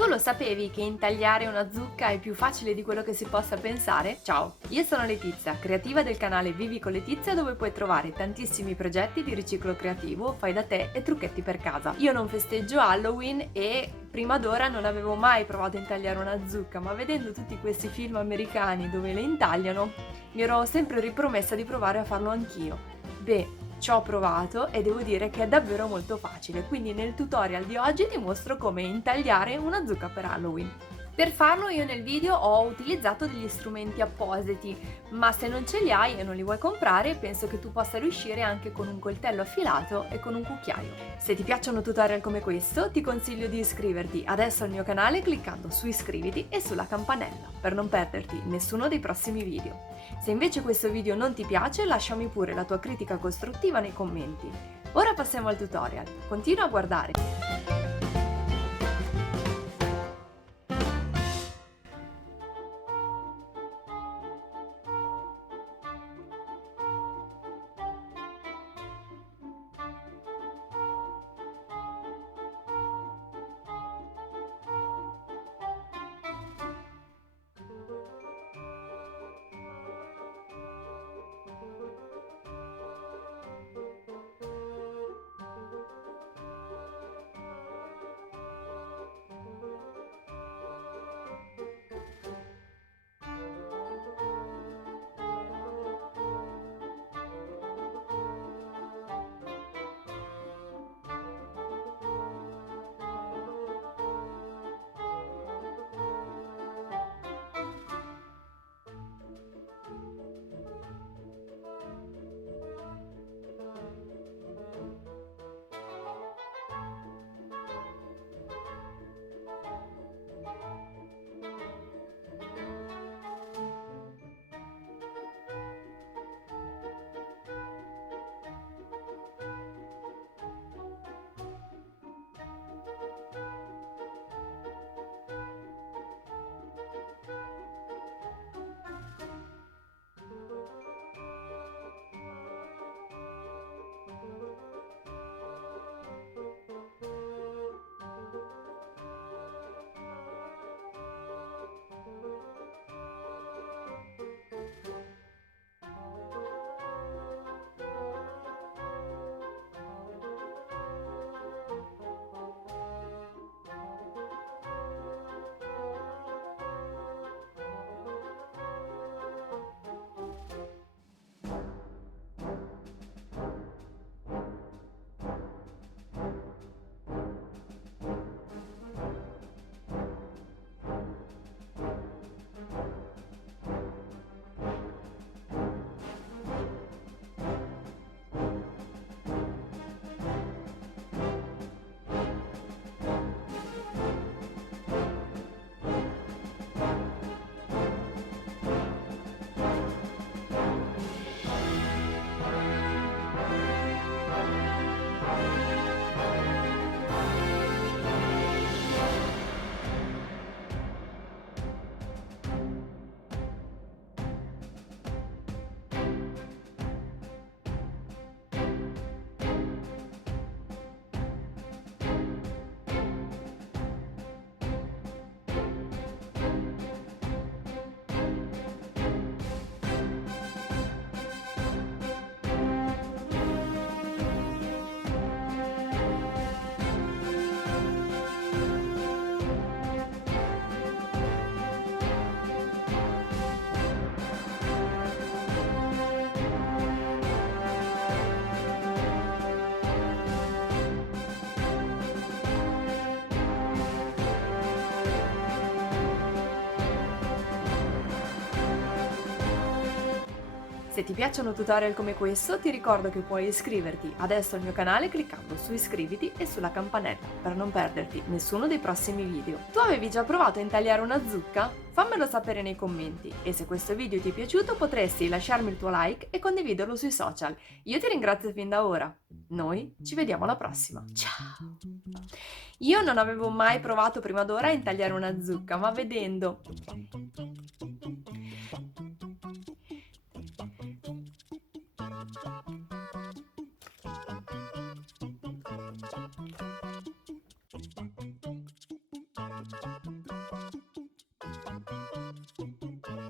Tu lo sapevi che intagliare una zucca è più facile di quello che si possa pensare? Ciao, io sono Letizia, creativa del canale Vivi con Letizia, dove puoi trovare tantissimi progetti di riciclo creativo, fai da te e trucchetti per casa. Io non festeggio Halloween e prima d'ora non avevo mai provato a intagliare una zucca, ma vedendo tutti questi film americani dove le intagliano, mi ero sempre ripromessa di provare a farlo anch'io. Beh, ci ho provato e devo dire che è davvero molto facile, quindi nel tutorial di oggi ti mostro come intagliare una zucca per Halloween. Per farlo io nel video ho utilizzato degli strumenti appositi, ma se non ce li hai e non li vuoi comprare, penso che tu possa riuscire anche con un coltello affilato e con un cucchiaio. Se ti piacciono tutorial come questo, ti consiglio di iscriverti adesso al mio canale cliccando su iscriviti e sulla campanella, per non perderti nessuno dei prossimi video. Se invece questo video non ti piace, lasciami pure la tua critica costruttiva nei commenti. Ora passiamo al tutorial. Continua a guardare. Se ti piacciono tutorial come questo, ti ricordo che puoi iscriverti adesso al mio canale cliccando su iscriviti e sulla campanella per non perderti nessuno dei prossimi video. Tu avevi già provato a intagliare una zucca? Fammelo sapere nei commenti e se questo video ti è piaciuto potresti lasciarmi il tuo like e condividerlo sui social. Io ti ringrazio fin da ora. Noi ci vediamo alla prossima. Ciao! Io non avevo mai provato prima d'ora a intagliare una zucca, ma vedendo